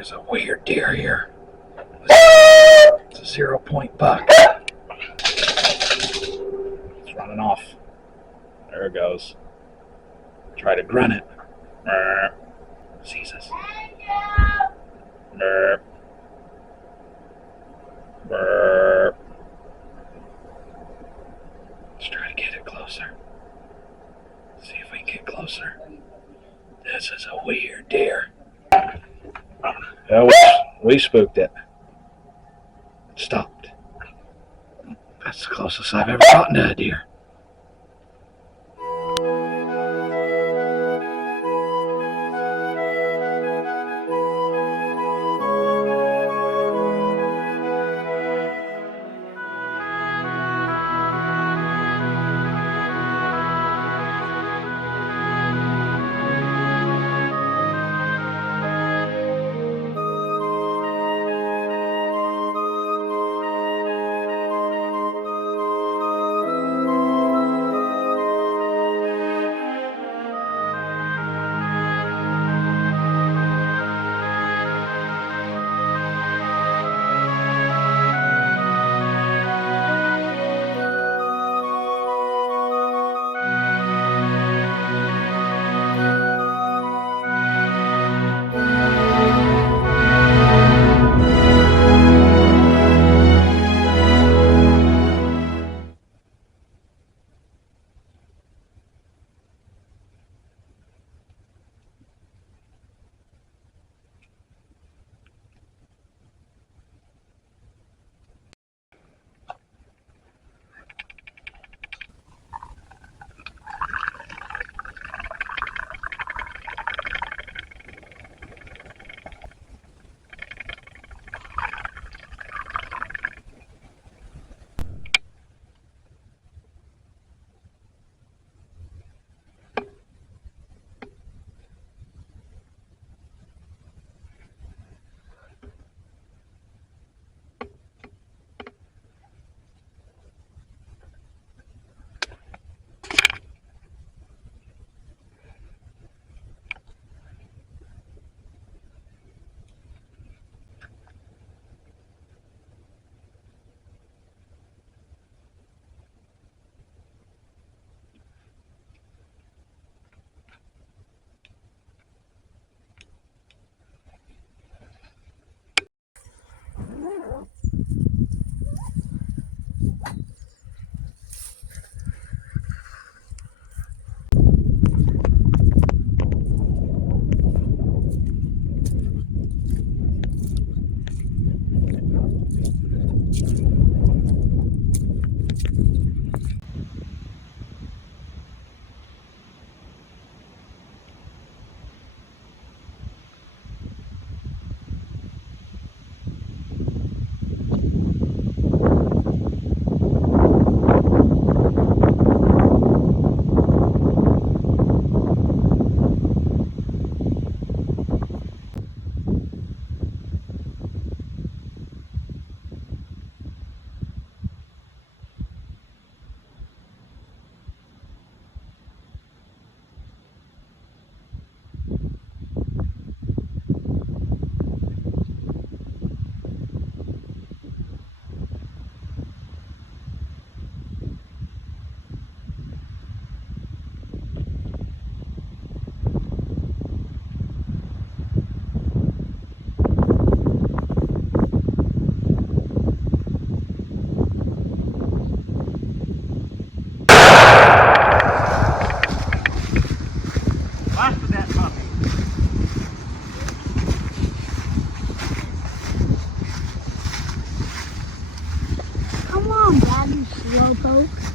There's a weird deer here. It's a 0-point buck. It's running off. There it goes. Try to grunt it. Sees us. Let's try to get it closer. See if we can get closer. This is a weird deer. Oh, we spooked it. It stopped. That's the closest I've ever gotten to a deer.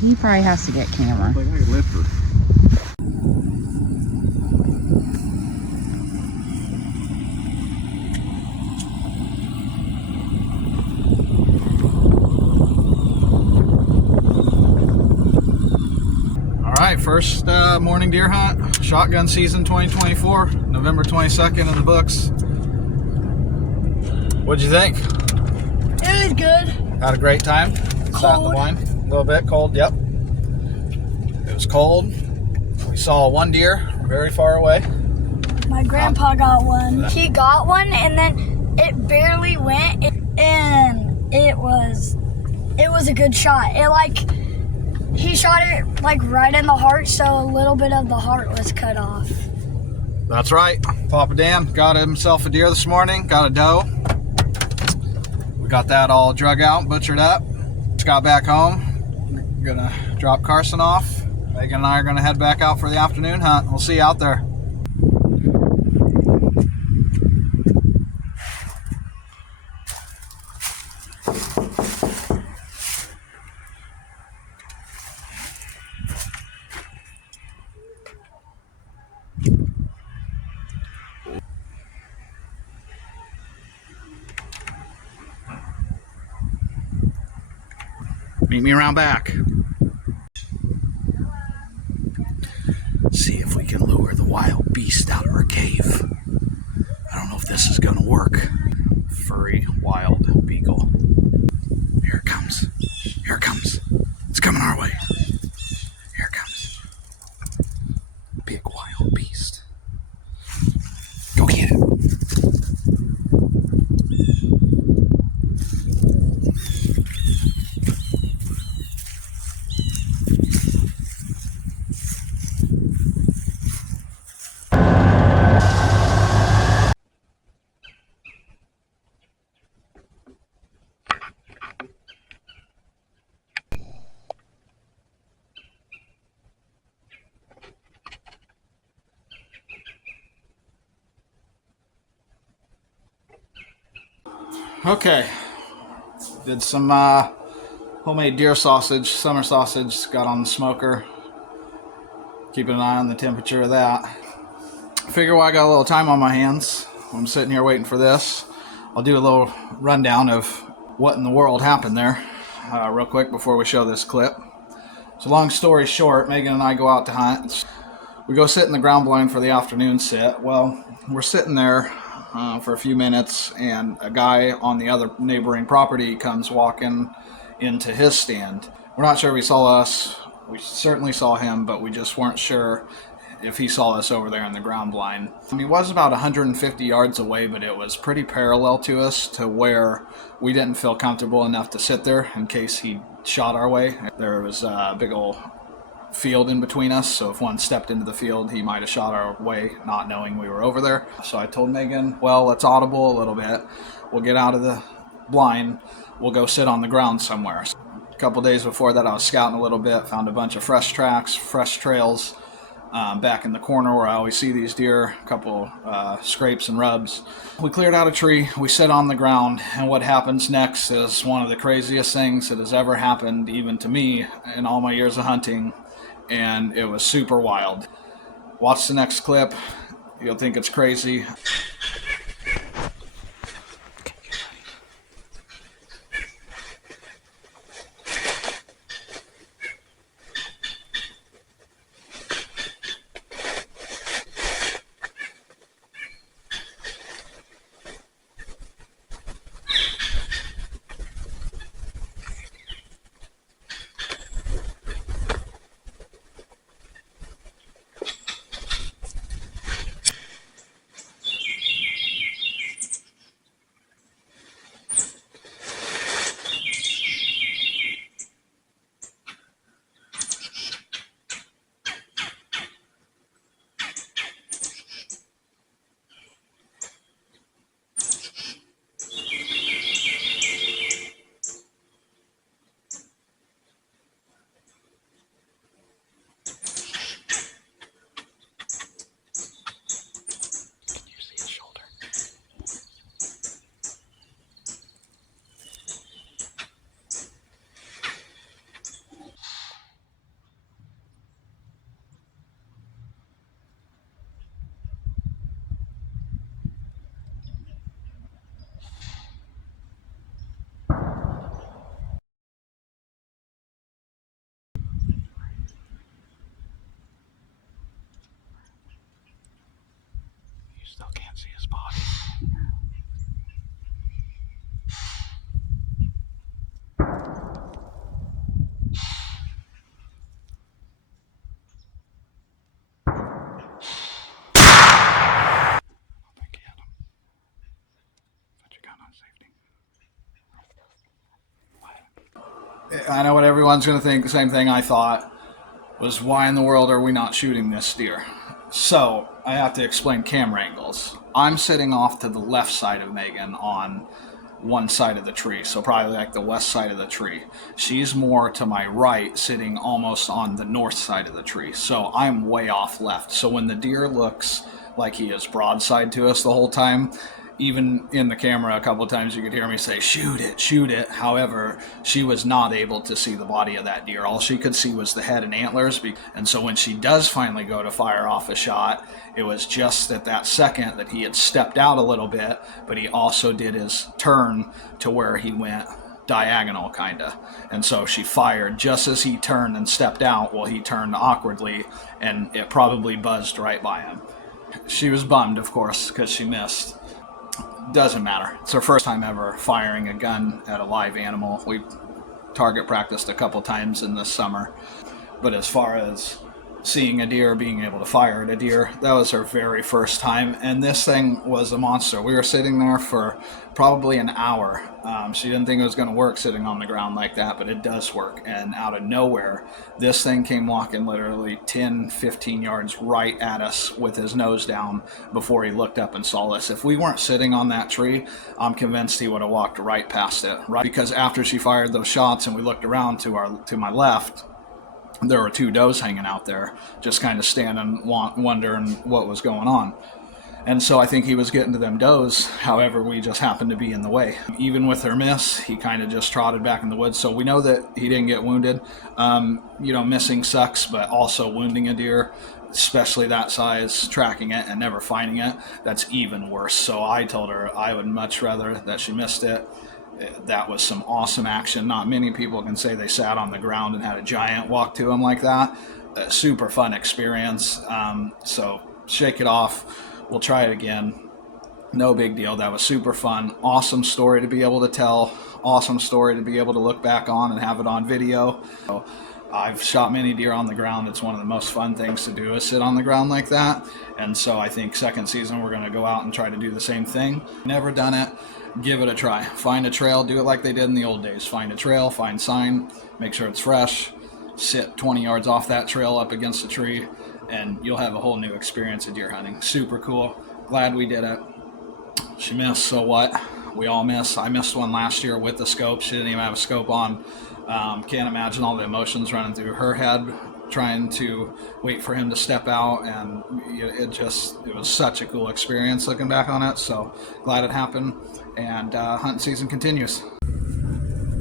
He probably has to get camera. I think I can lift her. All right, first morning deer hunt, shotgun season 2024, November 22nd in the books. What'd you think? It was good. Had a great time. Sat in the wine. A little bit cold, yep. It was cold. We saw one deer very far away. My grandpa got one. He got one, and then it barely went, and it was a good shot. He shot it right in the heart, so a little bit of the heart was cut off. That's right. Papa Dan got himself a deer this morning, got a doe. We got that all drug out, butchered up. Just got back home. Gonna drop Carson off. Megan and I are gonna head back out for the afternoon hunt. We'll see you out there. Meet me around back. See if we can lure the wild beast out of our cave. I don't know if this is gonna work. Furry wild beagle. Here it comes. Here it comes. It's coming our way. Here it comes. Big wild beast. Go get it. Okay, did some homemade deer sausage, summer sausage, got on the smoker, keeping an eye on the temperature of that. Figure while I got a little time on my hands, I'm sitting here waiting for this, I'll do a little rundown of what in the world happened there real quick before we show this clip. So long story short, Megan and I go out to hunt. We go sit in the ground blind for the afternoon sit. Well, we're sitting there for a few minutes, and a guy on the other neighboring property comes walking into his stand. We're not sure if he saw us. We certainly saw him, but we just weren't sure if he saw us over there in the ground blind. He was about 150 yards away, but it was pretty parallel to us to where we didn't feel comfortable enough to sit there in case he shot our way. There was a big old field in between us, so if one stepped into the field, he might have shot our way, not knowing we were over there. So I told Megan, well, let's audible a little bit. We'll get out of the blind. We'll go sit on the ground somewhere. A couple days before that, I was scouting a little bit, found a bunch of fresh tracks, fresh trails back in the corner where I always see these deer, a couple scrapes and rubs. We cleared out a tree, we sit on the ground, and what happens next is one of the craziest things that has ever happened, even to me, in all my years of hunting. And it was super wild. Watch the next clip. You'll think it's crazy. Still can't see his body. I know what everyone's going to think. The same thing I thought was, why in the world are we not shooting this deer? So I have to explain camera angles. I'm sitting off to the left side of Megan on one side of the tree, so probably like the west side of the tree. She's more to my right, sitting almost on the north side of the tree, so I'm way off left. So when the deer looks like he is broadside to us the whole time, even in the camera a couple of times you could hear me say, shoot it, shoot it. However, she was not able to see the body of that deer. All she could see was the head and antlers. And so when she does finally go to fire off a shot, it was just at that second that he had stepped out a little bit, but he also did his turn to where he went diagonal, kind of. And so she fired just as he turned and stepped out. Well, he turned awkwardly, and it probably buzzed right by him. She was bummed, of course, because she missed. Doesn't matter. It's her first time ever firing a gun at a live animal. We target practiced a couple times in this summer, but as far as seeing a deer, being able to fire at a deer, that was her very first time, and this thing was a monster. We were sitting there for probably an hour. She didn't think it was going to work sitting on the ground like that, but it does work. And out of nowhere, this thing came walking literally 10-15 yards right at us with his nose down before he looked up and saw us. If we weren't sitting on that tree, I'm convinced he would have walked right past it, right? Because after she fired those shots and we looked around to my left, there were two does hanging out there, just kind of standing, wondering what was going on. And so I think he was getting to them does. However, we just happened to be in the way. Even with her miss, he kind of just trotted back in the woods. So we know that he didn't get wounded. Missing sucks, but also wounding a deer, especially that size, tracking it and never finding it, that's even worse. So I told her I would much rather that she missed it. That was some awesome action. Not many people can say they sat on the ground and had a giant walk to them like that. A super fun experience. So shake it off. We'll try it again. No big deal. That was super fun. Awesome story to be able to tell. Awesome story to be able to look back on and have it on video. So I've shot many deer on the ground. It's one of the most fun things to do is sit on the ground like that. And so I think second season we're going to go out and try to do the same thing. Never done it. Give it a try. Find a trail. Do it like they did in the old days. Find a trail. Find sign. Make sure it's fresh. Sit 20 yards off that trail up against a tree, and you'll have a whole new experience of deer hunting. Super cool. Glad we did it. She missed, so what? We all miss. I missed one last year with the scope. She didn't even have a scope on. Can't imagine all the emotions running through her head trying to wait for him to step out, and it was such a cool experience looking back on it. So glad it happened, and hunting season continues.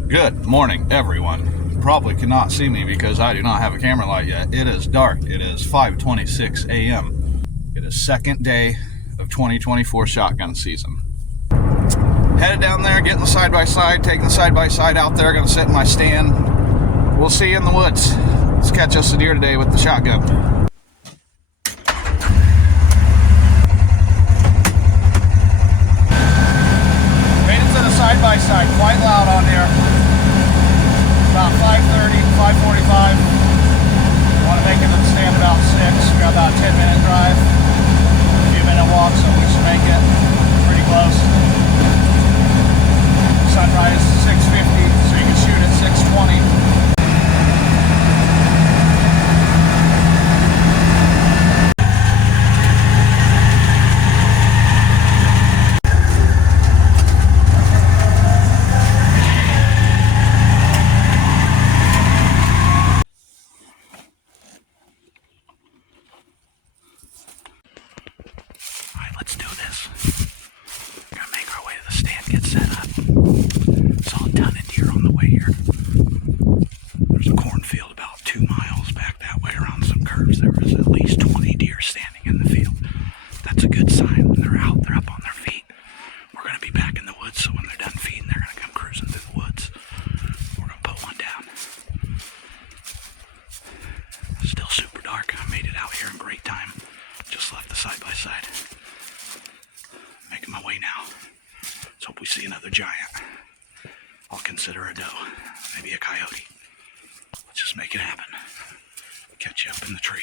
Good morning, everyone. Probably cannot see me because I do not have a camera light yet. It is dark. It is 5:26 a.m. It is second day of 2024 shotgun season. Headed down there, getting the side-by-side, taking the side-by-side out there, gonna sit in my stand. We'll see you in the woods. Let's catch us a deer today with the shotgun. Made it to the side-by-side, quite loud on here. About 5:30, 5:45. Want to make it to the stand about 6. We got about a 10-minute drive. A few minute walk, so we should make it pretty close. Sunrise 6:50, so you can shoot at 6:20. Let's do this. We're gonna make our way to the stand, get set up. Saw a ton of deer on the way here. There's a cornfield about 2 miles back that way around some curves. There was at least 20 deer standing in the field. That's a good sign. They're out, they're up on their feet. We're gonna be back in the woods, so when they're done feeding, they're gonna come cruising through the woods. We're gonna put one down. Still super dark. I made it out here in great time. Just left the side-by-side. Making my way now. Let's hope we see another giant. I'll consider a doe, maybe a coyote. Let's just make it happen. Catch you up in the tree.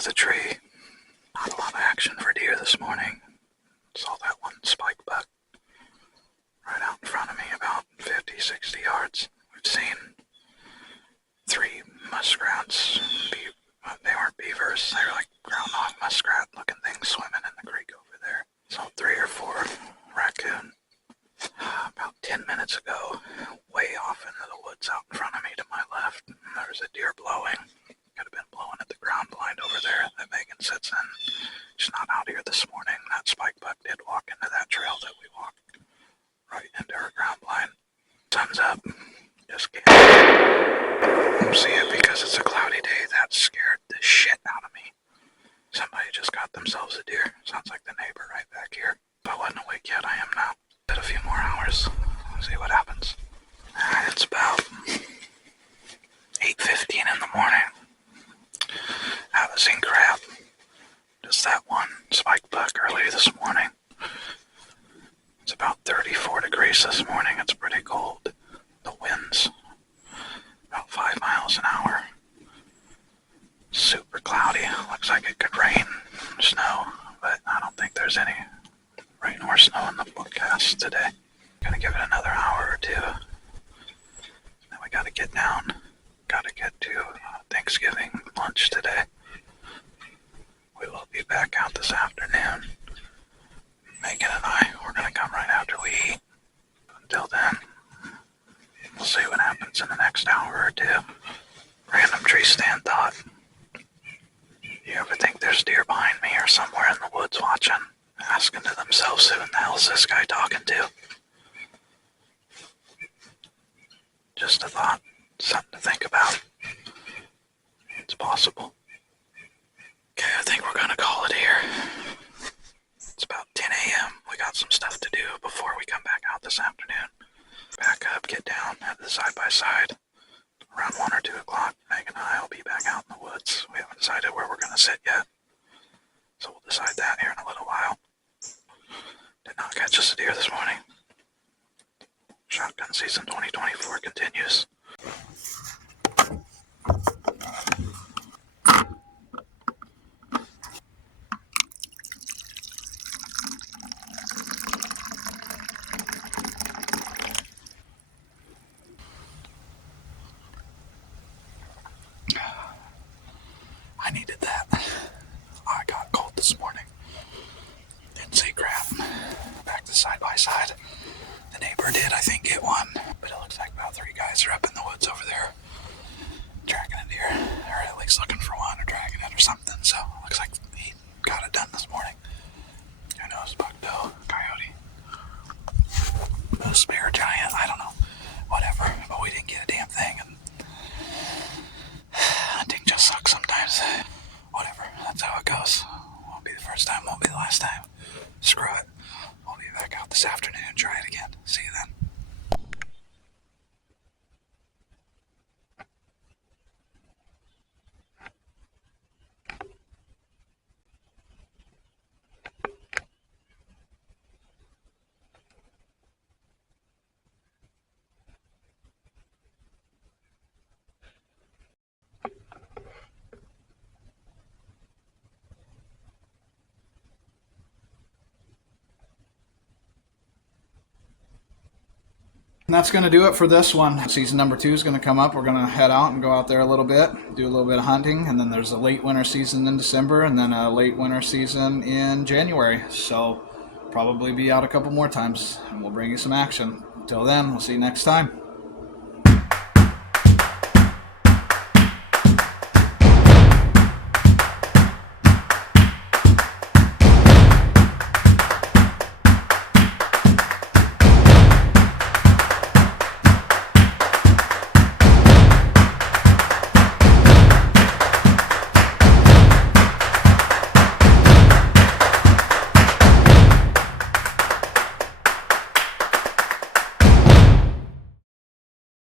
of the tree. Not a lot of action for deer this morning. Saw that one spike buck right out in front of me, about 50, 60 yards. We've seen 3 muskrats. They weren't beavers. They were like groundhog muskrat looking things swimming in the creek over there. Saw 3 or 4 raccoon. About 10 minutes ago, way off into the woods out in front of me to my left, there was a deer blowing. Could have been blowing at the ground blind over there that Megan sits in. She's not out here this morning. That spike buck did walk into that trail that we walked right into her ground blind. Sun's up. Just can't see it because it's a cloudy day. That scared the shit out of me. Somebody just got themselves a deer. Sounds like the neighbor right back here. If I wasn't awake yet, I am now. A few more hours. See what happens. It's about 8:15 in the morning. Haven't seen crap. Just that one spike buck early this morning. It's about 34 degrees this morning. It's pretty cold. The wind's about 5 miles an hour. Super cloudy. Looks like it could rain, snow, but I don't think there's any rain or snow in the forecast today. Gonna give it another hour or 2. Then we gotta get down. Gotta get to Thanksgiving lunch today. We will be back out this afternoon. Megan and I, we're gonna come right after we eat. Until then, we'll see what happens in the next hour or 2. Random tree stand thought. You ever think there's deer behind me or somewhere in the woods watching? Asking to themselves, who in the hell is this guy talking to? Just a thought, something to think about. It's possible. Okay, I think we're gonna call it here. It's about 10 a.m. We got some stuff to do before we come back out this afternoon. Back up, get down, head to the side-by-side. Around 1 or 2 o'clock, Megan and I will be back out in the woods. We haven't decided where we're gonna sit yet. So we'll decide that here in a little while. Did not catch us a deer this morning. Shotgun season 2024 continues. I needed that. I got cold this morning. Didn't see crap. Back to side by side. The neighbor did, I think, get one. But it looks like about 3 guys are up in the woods over there tracking a deer. Or at least looking for one or dragging it or something. So it looks like he got it done this morning. Who knows? Bucktail, coyote, moose bear, giant, I don't know. Whatever. But we didn't get a damn thing. And hunting just sucks sometimes. Whatever. That's how it goes. Won't be the first time, won't be the last time. Screw it. We'll be back out this afternoon and try it again. See you then. And that's going to do it for this one. Season number 2 is going to come up. We're going to head out and go out there a little bit, do a little bit of hunting, and then there's a late winter season in December, and then a late winter season in January. So probably be out a couple more times, and we'll bring you some action. Until then, we'll see you next time.